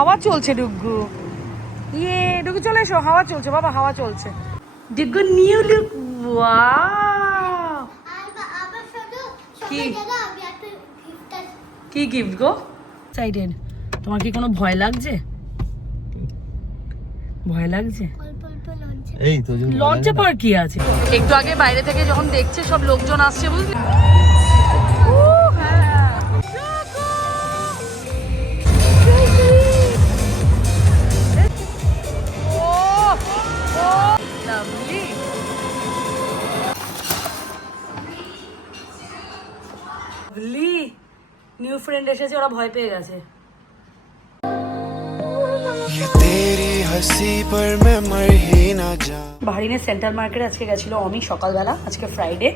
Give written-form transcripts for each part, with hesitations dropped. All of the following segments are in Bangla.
হাওয়া চলছে ডুগ্গু। ইয়ে ডুগ্গু চলে এসো, হাওয়া চলছে বাবা, হাওয়া চলছে। Duggu new look. ওয়াও, কি কি গিফট গো? সাইডেড। তোমার কি কোনো ভয় লাগছে? ভয় লাগছে? এই তো লজ্জা পাওয়ার কি আছে? একটু আগে বাইরে থেকে যখন দেখছে সব লোকজন আসছে বুঝলি। নিউ ফ্রেন্ড এসেছে, ওরা ভয় পেয়ে গেছে। বাহরিনের সেন্ট্রাল মার্কেটে আজকে গেছিলো অমি সকালবেলা, আজকে ফ্রাইডে।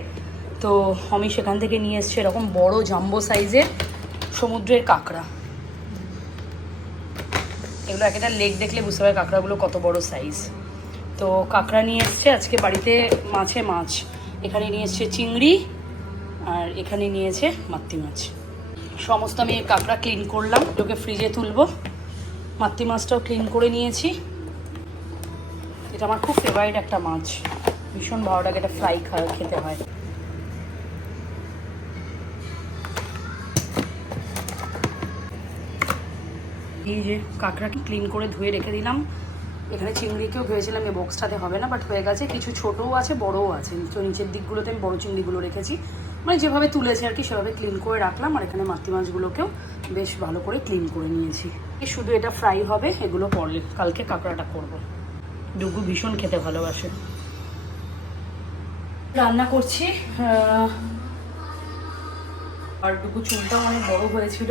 তো অমি সেখান থেকে নিয়ে এসছে এরকম বড় জাম্বো সাইজের সমুদ্রের কাঁকড়া। এগুলো একটা লেগ দেখলে বুঝতে পারে কাঁকড়াগুলো কত বড় সাইজ। তো কাঁকড়া নিয়ে এসছে আজকে বাড়িতে, মাছে মাছ। এখানে নিয়ে এসছে চিংড়ি, আর এখানে নিয়েছে মাত্তি মাছ। সমস্ত আমি কাঁকড়া ক্লিন করলাম, ওকে ফ্রিজে তুলবো। মাত্তি মাছটাও ক্লিন করে নিয়েছি। এটা আমার খুব ফেভারিট একটা মাছ, ভীষণ ভালো লাগে, এটা ফ্রাই খেতে হয়। এই যে কাঁকড়াকে ক্লিন করে ধুয়ে রেখে দিলাম। এখানে চিংড়িকেও ভেবেছিলাম এই বক্সটাতে হবে না, বাট হয়ে গেছে। কিছু ছোটও আছে বড়ও আছে, তো নিচের দিকগুলোতে আমি বড় চিংড়িগুলো রেখেছি, মানে যেভাবে তুলেছে আর কি সেভাবে ক্লিন করে রাখলাম। আর এখানে মাতৃ মাছগুলোকেও বেশ ভালো করে ক্লিন করে নিয়েছি। শুধু এটা ফ্রাই হবে, এগুলো পরে কালকে কাঁকড়াটা করবো। ডুগু ভীষণ খেতে ভালোবাসে। রান্না করছি। আর ডুগু চুলটাও অনেক বড় হয়েছিল,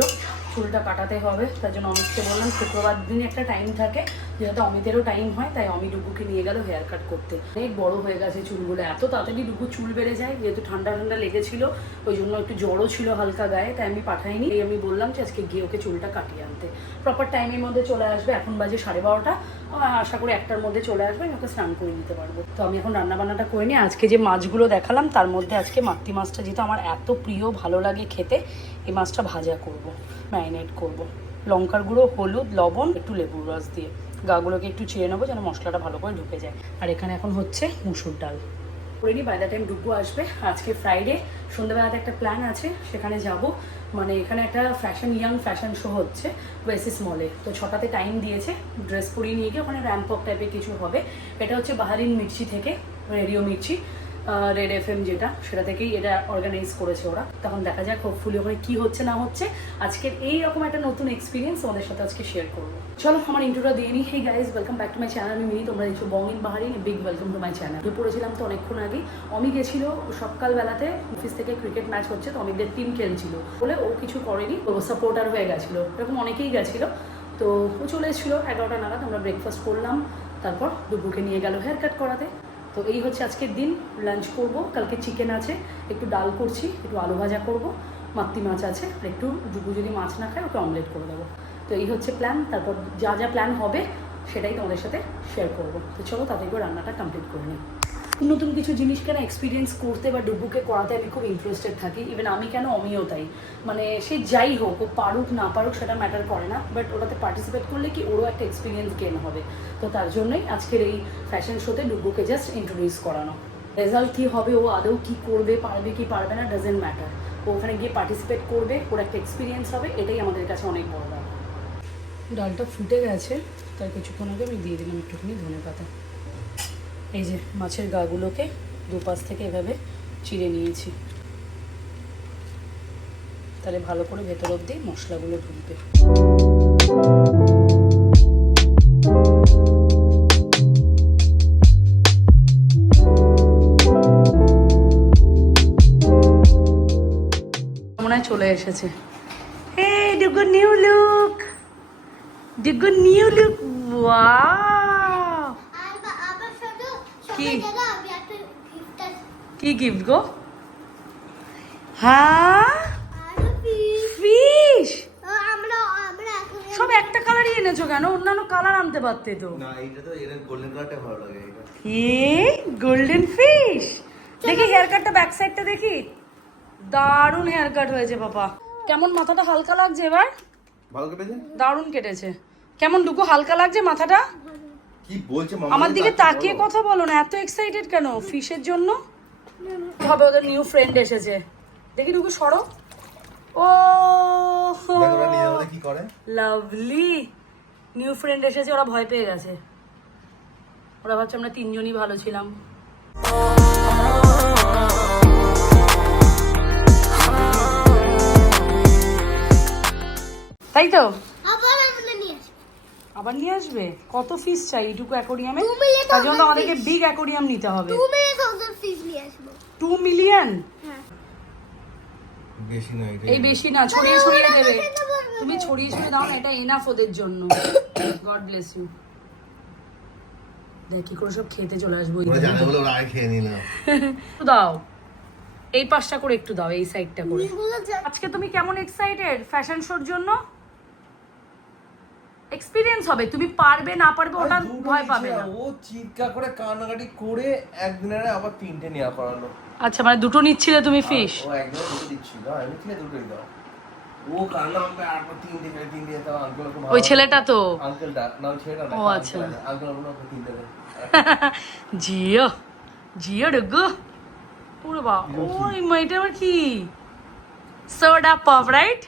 চুলটা কাটাতে হবে। তার জন্য অমিতকে বললাম শুক্রবার দিন একটা টাইম থাকে, যেহেতু অমিতেরও টাইম হয়, তাই অমিত ডুগুকে নিয়ে গেল হেয়ার কাট করতে। অনেক বড় হয়ে গেছে চুলগুলো, এত তাড়াতাড়ি ডুগু চুল বেড়ে যায়। যেহেতু ঠান্ডা ঠান্ডা লেগেছিল, ওই জন্য একটু জ্বরও ছিল হালকা গায়ে, তাই আমি পাঠাইনি। এই আমি বললাম যে আজকে গিয়ে ওকে চুলটা কাটিয়ে আনতে। প্রপার টাইমের মধ্যে চলে আসবে, এখন বাজে 12:30। আশা করি 1টার মধ্যে চলে আসবে, আমি ওকে স্নান করে নিতে পারবো। তো আমি এখন রান্নাবান্নাটা করে নিই। আজকে যে মাছগুলো দেখালাম তার মধ্যে আজকে মাতৃ মাছটা, যেহেতু আমার এত প্রিয় ভালো লাগে খেতে, এই মাছটা ভাজা করব, ম্যারিনেট করব। লঙ্কার গুঁড়ো, হলুদ, লবণ, একটু লেবুর রস দিয়ে গাগুলোকে একটু চিড়ে নেবো যেন মশলাটা ভালো করে ঢুকে যায়। আর এখানে এখন হচ্ছে মুসুর ডাল করে নিই, বাই দ্য টাইম ডুগু আসবে। আজকে ফ্রাইডে, সন্ধ্যাবেলাতে একটা প্ল্যান আছে, সেখানে যাব। মানে এখানে একটা ইয়াং ফ্যাশন শো হচ্ছে ওয়েসিস মলে। তো 6টাতে টাইম দিয়েছে, ড্রেস পরিয়ে নিয়ে গিয়ে ওখানে র্যাম্প ওয়াক টাইপের কিছু হবে। এটা হচ্ছে বাহারিন মির্চি থেকে, রেডিও মির্চি, রেড FM যেটা, সেটা থেকেই এটা অর্গানাইজ করেছে ওরা। তখন দেখা যাক হোপফুলি ওখানে কী হচ্ছে না হচ্ছে। আজকের এইরকম একটা নতুন এক্সপিরিয়েন্স আমাদের সাথে আজকে শেয়ার করবো। চলো আমার ইন্ট্রোটা দিয়ে নিই। Hey guys, welcome back to my channel. আমি মিনি, তোমরা দেখছো Bong in Bahrain. Big welcome to my channel. পড়েছিলাম তো অনেকক্ষণ আগে, অমি গেছিলো সকালবেলাতে, অফিস থেকে ক্রিকেট ম্যাচ হচ্ছে, তো অমিদের টিম খেলছিল বলে ও কিছু করেনি, ও সাপোর্টার হয়ে গেছিলো। এরকম অনেকেই গেছিলো। তো ও চলে এসেছিলো 11টা নাগাদ। আমরা ব্রেকফাস্ট করলাম, তারপর ডুগুকে নিয়ে গেল হেয়ার কাট করাতে। তো এই হচ্ছে আজকের দিন। লাঞ্চ করব, কালকে চিকেন আছে, একটু ডাল করছি, একটু আলু ভাজা করব, মাতৃ মাছ আছে, আর একটু ডুগু যদি মাছ না খায় ওকে অমলেট করে দেবো। তো এই হচ্ছে প্ল্যান। তারপর যা যা প্ল্যান হবে সেটাই তোমাদের সাথে শেয়ার করবো। তো চলো তাদের করে রান্নাটা কমপ্লিট করে নিই। নতুন কিছু জিনিস কেন এক্সপিরিয়েন্স করতে বা ডুগুকে করাতে আমি খুব ইন্টারেস্টেড থাকি। ইভেন আমি কেন, অমিও তাই। মানে সে যাই হোক, ও পারুক না পারুক সেটা ম্যাটার করে না, বাট ওটাতে পার্টিসিপেট করলে কি ওরও একটা এক্সপিরিয়েন্স গেন হবে। তো তার জন্যই আজকের এই ফ্যাশন শোতে ডুগুকে জাস্ট ইন্ট্রোডিউস করানো। রেজাল্ট কী হবে, ও আদৌ কী করবে, পারবে কি পারবে না, ডাজেন্ট ম্যাটার। ও ওখানে গিয়ে পার্টিসিপেট করবে, ওর একটা এক্সপিরিয়েন্স হবে, এটাই আমাদের কাছে অনেক বড় ব্যাপার। ডালটা ফুটে গেছে, তার কিছুক্ষণ আগে আমি দিয়ে দিলাম একটুখানি ধনেপাতা। এই যে মাছের গাগুলোকে দুপাশ থেকে এভাবে চিড়ে নিয়েছি, তাহলে ভালো করে ভেতর অবধি মশলাগুলো ঢুকবে। মনে হয় চলে এসেছে। এই ডুগু new look, ডুগু new look. Wow, কি গিফট গো? হ্যাঁ, ফিশ। সব একটা কালারই এনেছো কেন? অন্যান্য কালার আনতে পারতে তো। না, এইটা তো এর গোল্ডেন কালারটা ভালো লাগে। এটা গোল্ডেন ফিশ। দেখি হেয়ার কাটটা, ব্যাক সাইডটা দেখি। দারুণ হেয়ার কাট হয়েছে বাবা। কেমন মাথাটা হালকা লাগছে এবার? ভালো কেটেছে, দারুণ কেটেছে। কেমন ডুগু, হালকা লাগছে মাথাটা? কি বলছে মামা? আমার দিকে তাকিয়ে কথা বলো না, এত এক্সাইটেড কেন ফিশের জন্য? হবে ওদের নিউ ফ্রেন্ড এসেছে, দেখি ডুগু সরো। ও দেখো ওরা নিজের মধ্যে কি করে। লাভলি, নিউ ফ্রেন্ড এসেছে, ওরা ভয় পেয়ে গেছে। ওরা ভাবছে আমরা তিনজনই ভালো ছিলাম। তাই তো, আবার নিয়ে আসবে। কত ফিস চাই এইটুকু অ্যাকোরিয়ামে? তার জন্য আমাদেরকে বিগ অ্যাকোরিয়াম নিতে হবে। 2 মিলিয়ন? বেশি না এটা। এই বেশি না, ছড়িয়ে ছড়িয়ে দেবে। তুমি ছড়িয়ে ছড়িয়ে দাও না, এটা এনাফ ওদের জন্য। God bless you. দেখ কি করে সব খেতে চলে আসবো। ওরা জানে বলে ওরা আগে খেয়ে নিল। একটু দাও, এই পাশটা করে একটু দাও, এই সাইডটা করে। আজকে তুমি কেমন এক্সাইটেড ফ্যাশন শোর জন্য? এক্সপেরিয়েন্স হবে, তুমি পারবে না পারবে ওটা ভয় পাবে না। ও চিৎকার করে কান্নাকাটি করে একদিনের আবার 3টে নেওয়া করালো। আচ্ছা, মানে দুটো নিচ্ছিলে তুমি ফিশ? ও একদিনে দুটো দিচ্ছিল, আমি ছিলে দুটোই দাও। ও কান্না আমাকে আর 3টে দাও। আঙ্কেল খুব ওই ছেলেটা তো আঙ্কেলটা না, ওই ছেলেটা না। ও আচ্ছা, আঙ্কেল বলল 3টে দেবে। জিও জিও ডুগু, ওরে বাবা, ওই মাইটা আবার কি? Soda pop, right?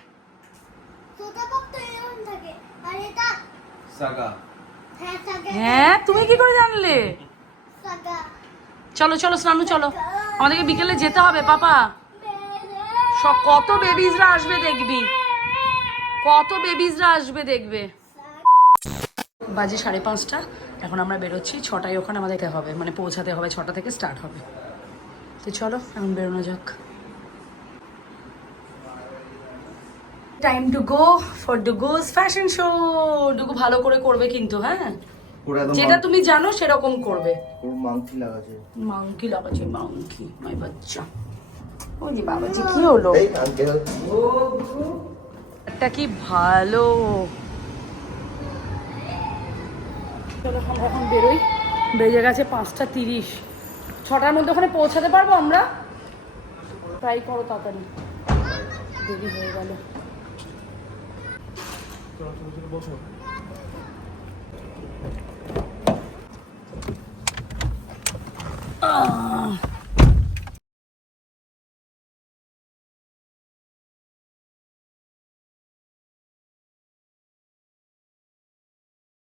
সাগা। হ্যাঁ, তুমি কি করে জানলে? চলো চলো স্নানু, চলো, আমাদেরকে বিকেলে যেতে হবে পাপা। সব কত বেবিজরা আসবে দেখবি, কত বেবিজরা আসবে দেখবে। বাজে 5:30, এখন আমরা বেরোচ্ছি। 6টায় ওখানে আমাদেরকে হবে, মানে পৌঁছাতে হবে, 6টা থেকে স্টার্ট হবে। তো চলো এখন বেরোনো যাক। Time to go for Dugu's fashion show. Dugu ভালো করে করবে কিন্তু, হ্যাঁ, পুরো একদম যেটা তুমি জানো সেরকম করবে। পুরো মাংকি লাগাছে। মাংকি লাগাচ্ছে, মাংকি মাই বাচ্চা। ওই যে বাবাজি, কি হলো? এই আঙ্কেল একটা কি ভালো। চলো আমরা এখন বেরোই, বেজে গেছে 5:30। 6টার মধ্যে ওখানে পৌঁছাতে পারবো আমরা? ট্রাই করো তাড়াতাড়ি, দেরি হয়ে গেল।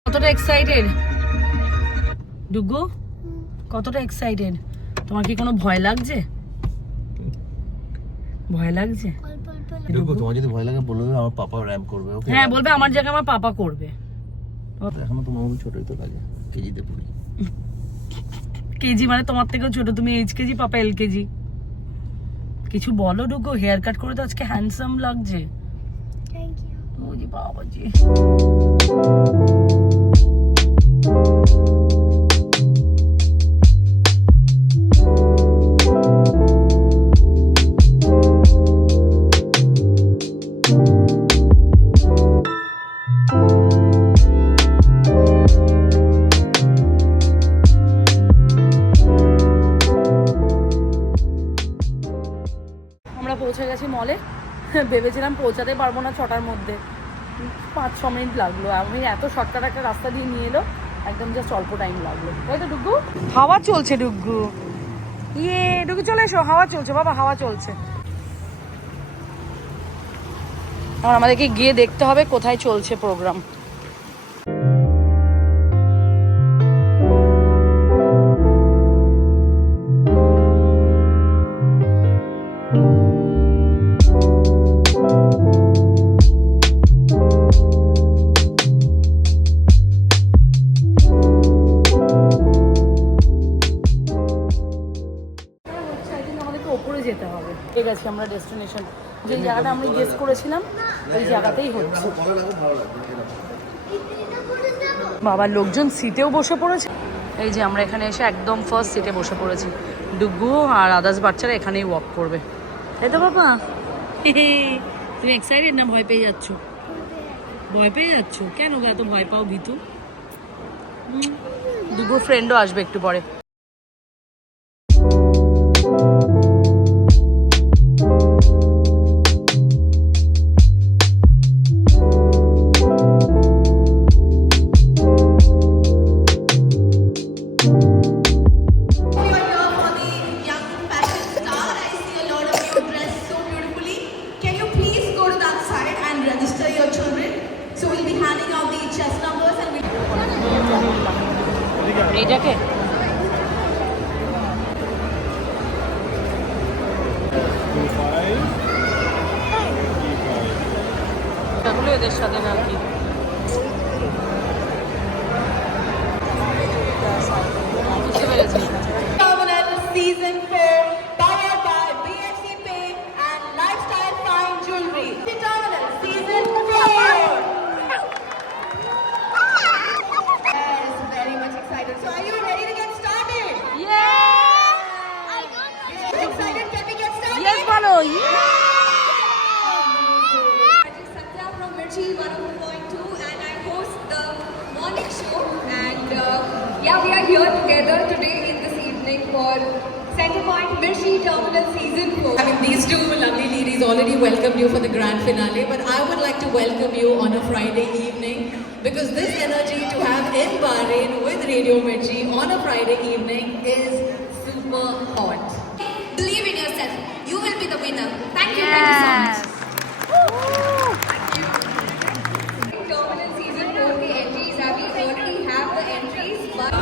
কতটা এক্সাইটেড ডুগু, কতটা এক্সাইটেড? তোমার কি কোনো ভয় লাগছে? ভয় লাগছে? দেখো তোমার যদি ভয় লাগে বলে দেবে, আমার পাপা র‍্যাম্প করবে। ওকে, হ্যাঁ বলবে আমার জায়গায় আমার পাপা করবে। এখনো তোমার মতো ছোটই তো লাগে, কেজিতে পড়ি। কেজি মানে তোমার থেকেও ছোট, তুমি HKG, পাপা LKG। কিছু বলো ডুগু, হেয়ার কাট করে তো আজকে হ্যান্ডসাম লাগছে। Thank you. ওজি বাবাজি। আমরা পৌঁছে গেছি মলে। ভেবেছিলাম পৌঁছাতে পারবো না 6টার মধ্যে, 5-6 মিনিট লাগলো। আমি এত শর্টকাট একটা রাস্তা দিয়ে নিয়ে এলো, একদম জাস্ট অল্প টাইম লাগলো। তাই তো ডুগু? হাওয়া চলছে ডুগু, ইয়ে ডুগু চলে এসো, হাওয়া চলছে বাবা, হাওয়া চলছে। আর আমাদেরকে গিয়ে দেখতে হবে কোথায় চলছে প্রোগ্রাম। যেতে হবে, ঠিক আছে? আমরা ডেস্টিনেশন, যে জায়গাটা আমরা গেস করেছিলাম ওই জায়গাতেই হচ্ছে। বাবার লোকজন সিটেও বসে পড়েছে। এই যে আমরা এখানে এসে একদম ফার্স্ট সিটে বসে পড়েছি। ডুগু আর আদার্স বাচ্চারা এখানেই ওয়াক করবে, তাই তো বাবা? তুমি এক্সাইটেড না ভয় পেয়ে যাচ্ছ? ভয় পেয়ে যাচ্ছ কেন? এত ভয় পাও ভীতু? ডুগুর ফ্রেন্ডও আসবে একটু পরে। এইটাকে তাহলে এদের সাথে না কি বুঝতে পেরেছি Season 4, powered by BSC Pay and Lifestyle Fine Jewelry. Terminal Season 4. Yes, very much excited. So, are you ready to get started? Yeah! Excited? Can we get started? Yes, bolo. Satya from Mirchi 104.2 and I host the morning show and yeah, we are here together today in this evening for Center Point Mirchi Terminal Season 4. I mean, these two lovely ladies already welcomed you for the grand finale, but I would like to welcome you on a Friday evening because this energy to have in Bahrain with Radio Mirchi on a Friday evening is super hot. Believe in yourself. You will be the winner. Thank you. Thank you so much. Terminal Season 4 the entries are we already have the entries but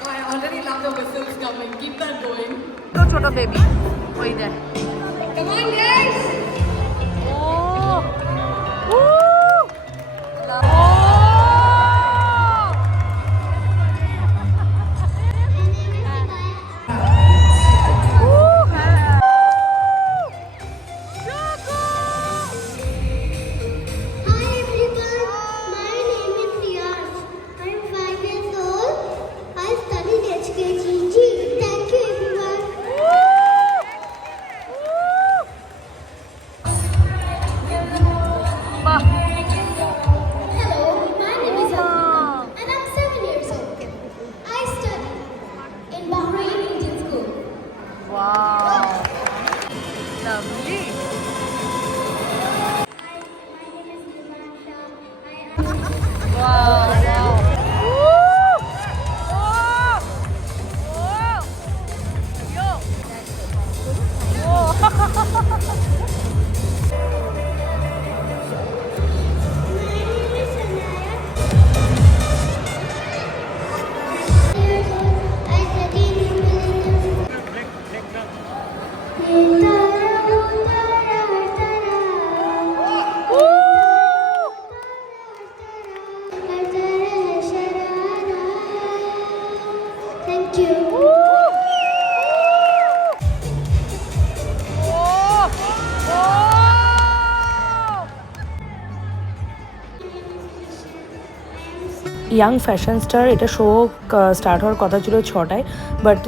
Oh, I already love the whistles coming. Keep that going. তো ছোট বেবি ওই দেখ come on guys. Hi everyone, my name is Riyaz. I am 5 years old. I studied HKGG. Thank you everyone. Hello, my name is Afrika and I'm 7 years old. I study in Bahrain Indian School. Wow. Lovely. Hi, my name is Himansha. I am Wow. My name is Sanaya. Years old. I study in Himalayan. Thank you. Young fashion star এটা শো স্টার্ট হওয়ার কথা ছিল 6টায় বাট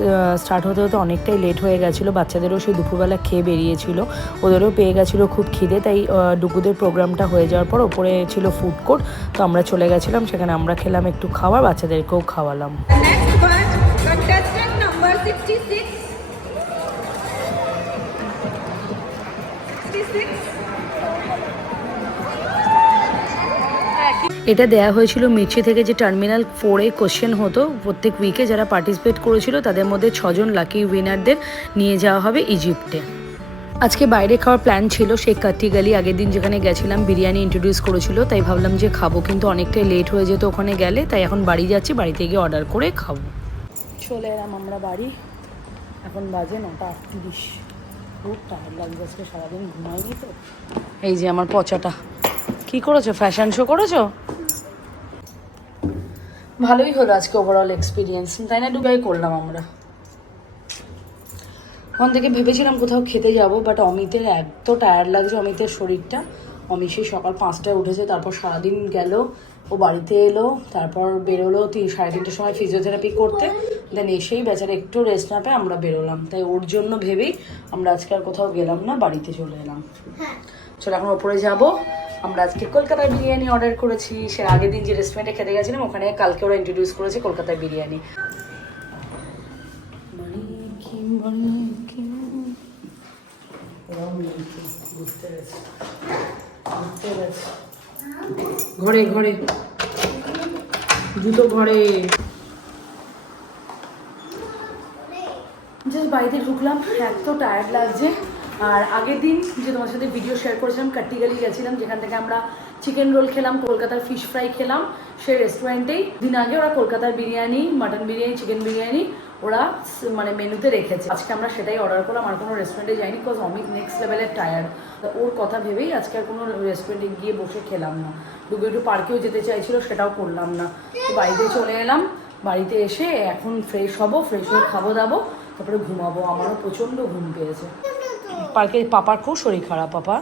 স্টার্ট হতে হতে অনেকটাই লেট হয়ে গেছিলো বাচ্চাদেরও সেই দুপুরবেলা খেয়ে বেরিয়েছিল ওদেরও পেয়ে গেছিলো খুব খিদে তাই ডুগুদের প্রোগ্রামটা হয়ে যাওয়ার পর ওপরে ছিল ফুড কোর্ট তো আমরা চলে গেছিলাম সেখানে আমরা খেলাম একটু খাবার বাচ্চাদেরকেও খাওয়ালাম Next one, contestant number 66. 66. এটা দেয়া হয়েছিল মির্চি থেকে যে টার্মিনাল 4-এ কোশ্চেন হতো প্রত্যেক উইকে যারা পার্টিসিপেট করেছিল তাদের মধ্যে 6 জন লাকি উইনারদের নিয়ে যাওয়া হবে ইজিপ্টে আজকে বাইরে খাওয়ার প্ল্যান ছিল সেই কাটি গালি আগের দিন যেখানে গেছিলাম বিরিয়ানি ইন্ট্রোডিউস করেছিল তাই ভাবলাম যে খাবো কিন্তু অনেকটাই লেট হয়ে যেত ওখানে গেলে তাই এখন বাড়ি যাচ্ছি বাড়িতে গিয়ে অর্ডার করে খাবো চলে এলাম আমরা বাড়ি এখন বাজে 9:38 খুব টায়ার লাগবে আজকে সারাদিন ঘুমাইনি তো এই যে আমার পচাটা কি করেছো ফ্যাশন শো করেছো ভালোই হলো আজকে ওভারঅল এক্সপিরিয়েন্স তাই না দুবাই করলাম আমরা ওখান থেকে ভেবেছিলাম কোথাও খেতে যাব বাট অমিতের এত টায়ার্ড লাগছে অমিতের শরীরটা অমিত সেই সকাল 5টায় উঠেছে তারপর সারাদিন গেল ও বাড়িতে এলো তারপর বেরোলো 3-3:30টার সময় ফিজিওথেরাপি করতে দেন এসেই বেচারা একটু রেস্ট না পেয়ে আমরা বেরোলাম তাই ওর জন্য ভেবেই আমরা আজকে আর কোথাও গেলাম না বাড়িতে চলে এলাম চলো এখন ওপরে যাব আমরা আজকে কলকাতায় বিরিয়ানি অর্ডার করেছি সে আগের দিন যে রেস্টুরেন্টে খেতে গেছিলাম ওখানে কালকে ওরা ইন্ট্রোডিউস করেছে কলকাতায় বিরিয়ানি ঘরে ঘরে জুতো ঘরে জাস্ট বাড়িতে ঢুকলাম, এত টায়ার্ড লাগছে। আর আগের দিন যে তোমার সাথে ভিডিও শেয়ার করেছিলাম, কাট্টিগালি গেছিলাম, যেখান থেকে আমরা চিকেন রোল খেলাম, কলকাতার ফিশ ফ্রাই খেলাম সেই রেস্টুরেন্টেই। দিন আগে ওরা কলকাতার বিরিয়ানি, মাটন বিরিয়ানি, চিকেন বিরিয়ানি ওরা মানে মেনুতে রেখেছে। আজকে আমরা সেটাই অর্ডার করলাম, আর কোনো রেস্টুরেন্টে যাইনি, বিকজ অমিত নেক্সট লেভেলের টায়ার্ড। ওর কথা ভেবেই আজকে আর কোনো রেস্টুরেন্টে গিয়ে বসে খেলাম না। ডুগু একটু পার্কেও যেতে চাইছিল, সেটাও করলাম না। তো বাড়িতে চলে এলাম, বাড়িতে এসে এখন ফ্রেশ হব, ফ্রেশ হয়ে খাবো দাবো, তারপরে ঘুমাবো। আমারও প্রচণ্ড ঘুম পেয়েছে। পার্কে পাপার খুব শরীর খারাপ পাপা,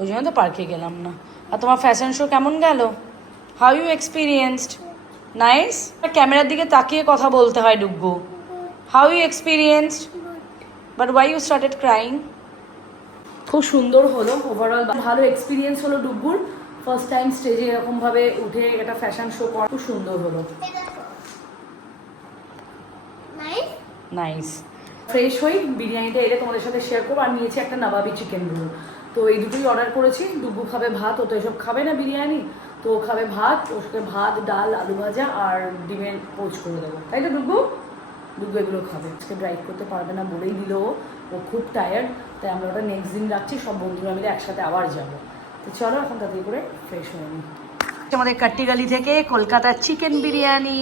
ওই জন্য তো পার্কে গেলাম না। আর তোমার ফ্যাশন শো কেমন গেল? How you experienced? নাইস। ক্যামেরার দিকে তাকিয়ে কথা বলতে হয় Duggu. How you experienced? But why you started crying? খুব সুন্দর হলো, ওভারঅল ভালো এক্সপিরিয়েন্স হলো ডুগ্গুর। ফার্স্ট টাইম স্টেজে এরকমভাবে উঠে একটা ফ্যাশন শো করা খুব সুন্দর হলো। নাইস। নাইস। ফ্রেশ হই, বিরিয়ানিটা এলে তোমাদের সাথে শেয়ার করবো। আর নিয়েছি একটা নবাবি চিকেন রোল। তো এই দুটোই অর্ডার করেছি। ডুগু খাবে ভাত, ও তো এসব খাবে না বিরিয়ানি, তো ও খাবে ভাত। ওর সাথে ভাত, ডাল, আলু ভাজা আর ডিমের পোচ করে দেবো, তাই তো ডুগু? ডুগু এগুলো খাবে। আজকে ড্রাইভ করতে পারবে না বলেই দিল, ও খুব টায়ার্ড, তাই আমরা ওটা নেক্সট দিন রাখছি। সব বন্ধুরা মিলে একসাথে আবার যাবো। তো চলো এখন তাড়াতাড়ি করে ফ্রেশ হয়ে নিই। আমাদের কাট্টিগালি থেকে কলকাতার চিকেন বিরিয়ানি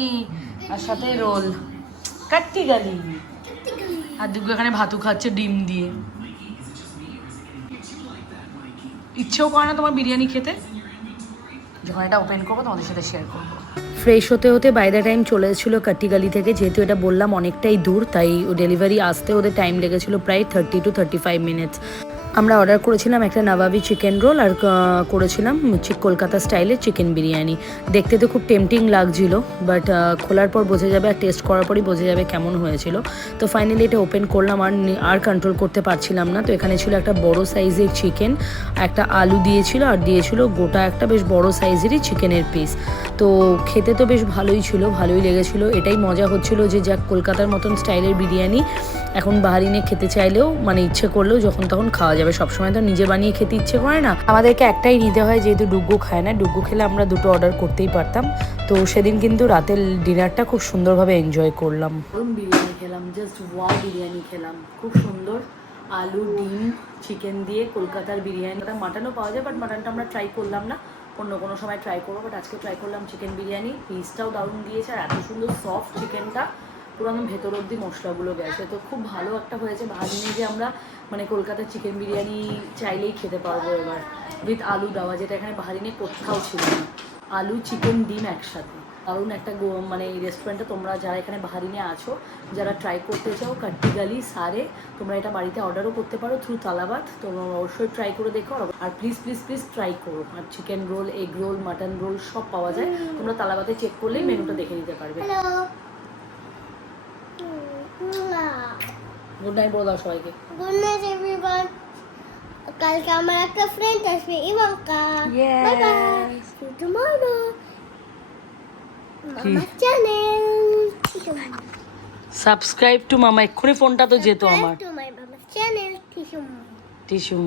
আর সাথে রোল। কাট্টিগালি। আর দুগু এখানে ভাতু খাচ্ছে ডিম দিয়ে। ইচ্ছেও করে না তোমার বিরিয়ানি খেতে? যখন এটা ওপেন করবো তোমাদের সাথে শেয়ার করবো। ফ্রেশ হতে হতে বাই দ্য টাইম চলে এসেছিলো কাট্টিগালি থেকে। যেহেতু এটা বললাম অনেকটাই দূর, তাই ডেলিভারি আসতে ওদের টাইম লেগেছিলো প্রায় 30 to 35 মিনিটস। আমরা অর্ডার করেছিলাম একটা নবাবি চিকেন রোল আর করেছিলাম কলকাতা স্টাইলের চিকেন বিরিয়ানি। দেখতে তো খুব টেম্পটিং লাগছিল, বাট খোলার পর বোঝা যাবে আর টেস্ট করার পরই বোঝা যাবে কেমন হয়েছিল। তো ফাইনালি এটা ওপেন করলাম, আর কন্ট্রোল করতে পারছিলাম না। তো এখানে ছিল একটা বড় সাইজের চিকেন, একটা আলু দিয়েছিল, আর দিয়েছিল গোটা একটা বেশ বড় সাইজেরই চিকেনের পিস। তো খেতে তো বেশ ভালোই ছিল, ভালোই লেগেছিলো। এটাই মজা হচ্ছিল যে যাক কলকাতার মতন স্টাইলের বিরিয়ানি এখন বাহারিনে খেতে চাইলেও মানে ইচ্ছে করলেও যখন তখন খাওয়া যাবে। সবসময় তো নিজে বানিয়ে খেতে ইচ্ছে করে না। আমাদেরকে একটাই নিতে হয়, যেহেতু ডুগ্গু খায় না। ডুগ্গু খেলে আমরা দুটো অর্ডার করতেই পারতাম। তো সেদিন কিন্তু রাতের ডিনারটা খুব সুন্দরভাবে এনজয় করলাম। বিরিয়ানি খেলাম, জাস্ট ওয়াও বিরিয়ানি খেলাম, খুব সুন্দর। আলু, ডিম, চিকেন দিয়ে কলকাতার বিরিয়ানি। মাটনও পাওয়া যায়, বাট মাটনটা আমরা ট্রাই করলাম না, অন্য কোনো সময় ট্রাই করবো। বাট আজকে ট্রাই করলাম চিকেন বিরিয়ানি। পিসটাও দারুণ দিয়েছে, আর এত সুন্দর সফট চিকেনটা, পুরো একদম ভেতর অব্দি মশলাগুলো গেছে। তো খুব ভালো একটা হয়েছে। ভাবিনি যে আমরা মানে কলকাতার চিকেন বিরিয়ানি চাইলেই খেতে পারবো এবার, উইথ আলু দেওয়া, যেটা এখানে বাহারিনে কোথাও ছিল না। আলু, চিকেন, ডিম একসাথে। দারুণ একটা মানে এই রেস্টুরেন্টটা তোমরা যারা এখানে বাহারিনে আছো, যারা ট্রাই করতে চাও, কাট্টিগালি সারে, তোমরা এটা বাড়িতে অর্ডারও করতে পারো থ্রু তালাবাত। তোমরা অবশ্যই ট্রাই করে দেখো, আর প্লিজ প্লিজ প্লিজ ট্রাই করো। আর chicken roll, egg roll, mutton roll সব পাওয়া যায়। তোমরা তালাবাতে চেক করলেই মেনুটা দেখে নিতে পারবে। গুড নাইট বলে দাও সবাইকে। Good night everyone. কালকে আমার একটা ফ্রেন্ড আসবে, Ivanka. Bye bye, see you tomorrow. মামা চ্যানেল সাবস্ক্রাইব টু মামা। এক্ষুনি ফোনটা তো যেত আমার। টু মাই মামা চ্যানেল। টিস্যু।